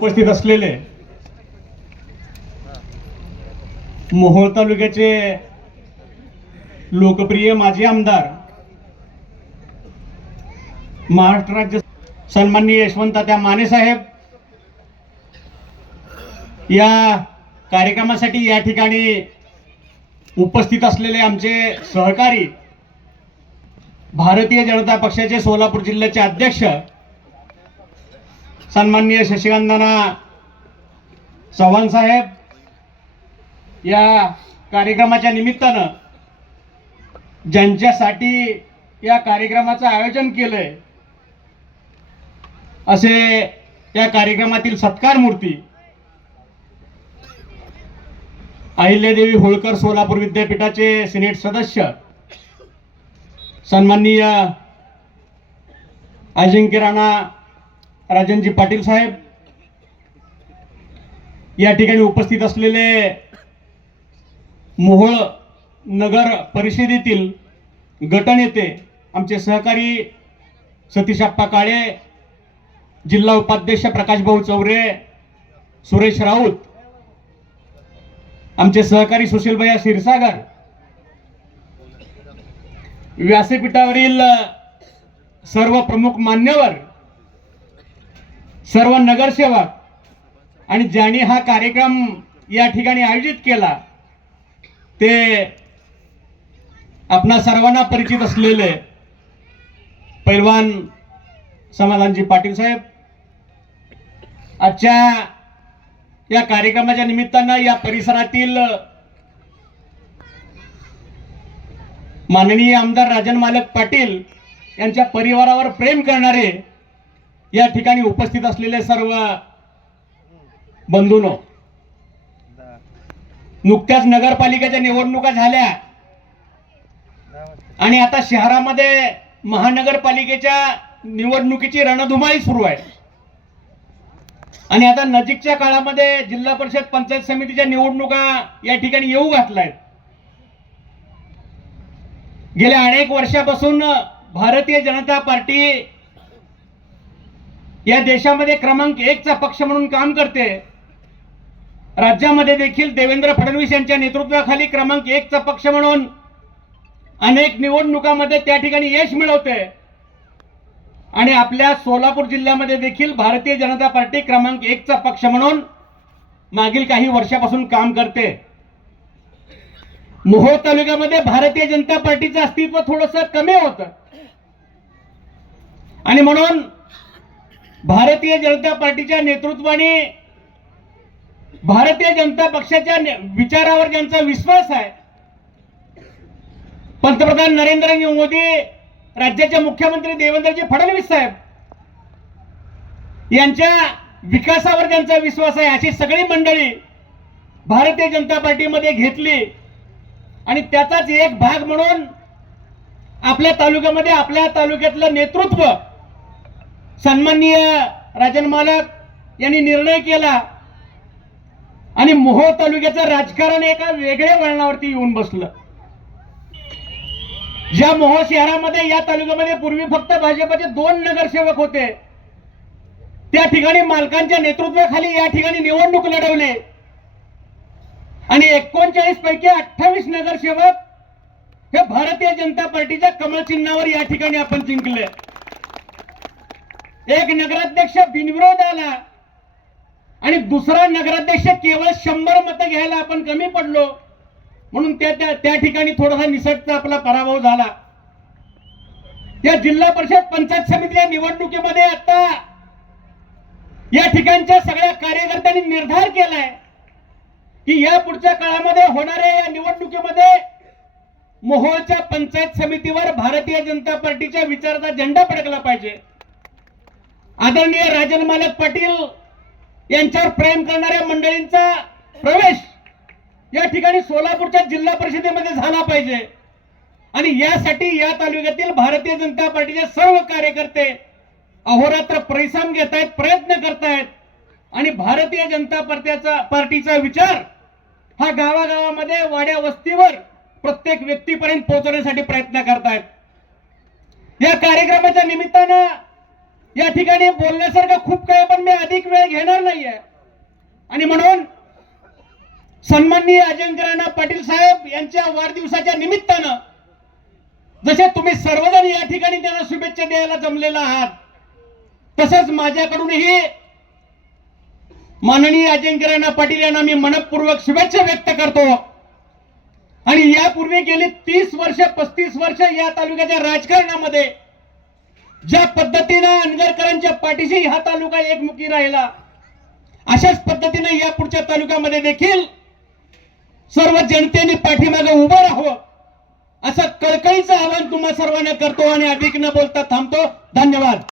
उपस्थित असलेले मोहोळ तालुक्याचे लोकप्रिय माजी आमदार महाराष्ट्र राज्य सन्माननीय यशवंततात्या माने साहेब या कार्यक्रमासाठी या ठिकाणी उपस्थित असलेले आमचे सहकारी भारतीय जनता पक्षाचे सोलापूर जिल्ह्याचे अध्यक्ष सन्माननीय शशिकांतना चव्हाण साहेब या कार्यक्रमाच्या निमित्तानं ज्यांच्यासाठी या कार्यक्रमाचं आयोजन केलंय असे या कार्यक्रमातील सत्कार मूर्ती अहिल्यादेवी होळकर सोलापूर विद्यापीठाचे सिनेट सदस्य सन्माननीय अजिंक्य राणा राजनजी पाटील साहेब, या ठिकाणी उपस्थित असलेले मोहोळ नगर परिषदेतील गटनेते आमचे सहकारी सतीशाप्पा काळे, जिल्हा उपाध्यक्ष प्रकाशभाऊ चौरे, सुरेश राऊत, आमचे सहकारी सुशीलभैया क्षीरसागर, व्यासपीठावरील सर्व प्रमुख मान्यवर, सर्व नगरसेवक आणि ज्यांनी हा कार्यक्रम या ठिकाणी आयोजित केला ते आपणा सर्वांना परिचित असलेले पैलवान समाधानजी पाटील साहेब, आजच्या या कार्यक्रमाच्या निमित्तानं या परिसरातील माननीय आमदार राजन मालक पाटील यांच्या परिवारावर प्रेम करणारे या ठिकाणी उपस्थित असलेले सर्व बंधूंनो, नुकत्याच नगरपालिकेच्या निवडणुका झाल्या आणि आता शहरामध्ये महानगरपालिकेच्या निवडणुकीची रणधुमाळी सुरू आहे आणि आता नजीकच्या काळामध्ये जिल्हा परिषद पंचायत समितीच्या निवडणुका या ठिकाणी येऊ घातल्यात. गेल्या अनेक वर्षापासून भारतीय जनता पार्टी या देशामध्ये क्रमांक 1 चा पक्ष म्हणून काम करते. राज्यामध्ये देखील देवेंद्र फडणवीस यांच्या नेतृत्वाखाली क्रमांक 1 चा पक्ष म्हणून अनेक निवडणुकांमध्ये त्या ठिकाणी यश मिळवते आणि आपल्या सोलापूर जिल्ह्यामध्ये देखील भारतीय जनता पार्टी क्रमांक 1 चा पक्ष म्हणून मागील काही वर्षापासून काम करते. मोहोळ तालुक्यामध्ये भारतीय जनता पार्टीचं अस्तित्व थोडंसं कमी होतं आणि म्हणून भारतीय जनता पार्टीच्या नेतृत्वाने भारतीय जनता पक्षाच्या विचारावर ज्यांचा विश्वास आहे, पंतप्रधान नरेंद्र मोदी, राज्याचे मुख्यमंत्री देवेंद्रजी फडणवीस साहेब यांच्या विकासावर ज्यांचा विश्वास आहे, अशी सगळी मंडळी भारतीय जनता पार्टीमध्ये घेतली आणि त्याचाच एक भाग म्हणून आपल्या तालुक्यामध्ये आपल्या तालुक्यातलं नेतृत्व सन्माननीय राजन मालक यांनी निर्णय केला आणि मोहोळ तालुक्याचं राजकारण एका वेगळ्या वळणावरती येऊन बसलं. ज्या मोहोळ शहरामध्ये या तालुक्यामध्ये पूर्वी फक्त भाजपचे 2 नगरसेवक होते, त्या ठिकाणी मालकांच्या नेतृत्वाखाली या ठिकाणी निवडणूक लढवली आणि 39 पैकी 28 नगरसेवक हे भारतीय जनता पार्टीच्या कमळ चिन्हावर या ठिकाणी आपण जिंकले. एक नगराध्यक्ष बिनविरोध आला आणि दुसरा नगराध्यक्ष केवळ 100 मतं घ्यायला आपण कमी पडलो म्हणून त्या ठिकाणी थोडासा निसटता आपला पराभव झाला. या जिल्हा परिषद पंचायत समितीच्या निवडणुकीमध्ये आता या ठिकाणच्या सगळ्या कार्यकर्त्यांनी निर्धार केलाय की या पुढच्या काळामध्ये होणाऱ्या या निवडणुकीमध्ये मोहोळच्या पंचायत समितीवर भारतीय जनता पार्टीच्या विचाराचा झेंडा फडकला पाहिजे. आदरणीय राजन मालक पाटील यांच्यावर प्रेम करणाऱ्या मंडळींचा प्रवेश या ठिकाणी सोलापूरच्या जिल्हा परिषदेमध्ये झाला पाहिजे आणि यासाठी या तालुक्यातील भारतीय जनता पार्टीचे सर्व कार्यकर्ते अहोरात्र परिश्रम घेत आहेत, प्रयत्न करतायत आणि भारतीय जनता पार्टीचा विचार हा गावागावामध्ये, वाड्या वस्तीवर प्रत्येक व्यक्तीपर्यंत पोहोचवण्यासाठी प्रयत्न करतायत. या कार्यक्रमाच्या निमित्तानं या ठिकाणी बोलण्यासारखं खूप काही, पण मी अधिक वेळ घेणार नाहीये. आणि म्हणून सन्माननीय अजिंक्यराणा पाटील साहेब यांच्या वाढदिवसाच्या निमित्तानं जसे तुम्ही सर्वजण या ठिकाणी त्यांना शुभेच्छा द्यायला जमलेला आहात, तसंच माझ्याकडूनही माननीय अजिंक्यराणा पाटील यांना मी मनपूर्वक शुभेच्छा व्यक्त करतो. आणि यापूर्वी गेली 30 वर्ष 35 वर्ष या तालुक्याच्या राजकारणामध्ये ज्या पद्धतीनं अनगरकरांच्या पाठीशी हा तालुका एकमुखी राहिला, अशाच पद्धतीने या पुढच्या तालुक्यामध्ये देखील सर्व जनतेने पाठीमागे उभं राहावं असं कळकळीचं आवाहन तुम्हा सर्वांना करतो आणि अधिक न बोलता थांबतो. धन्यवाद.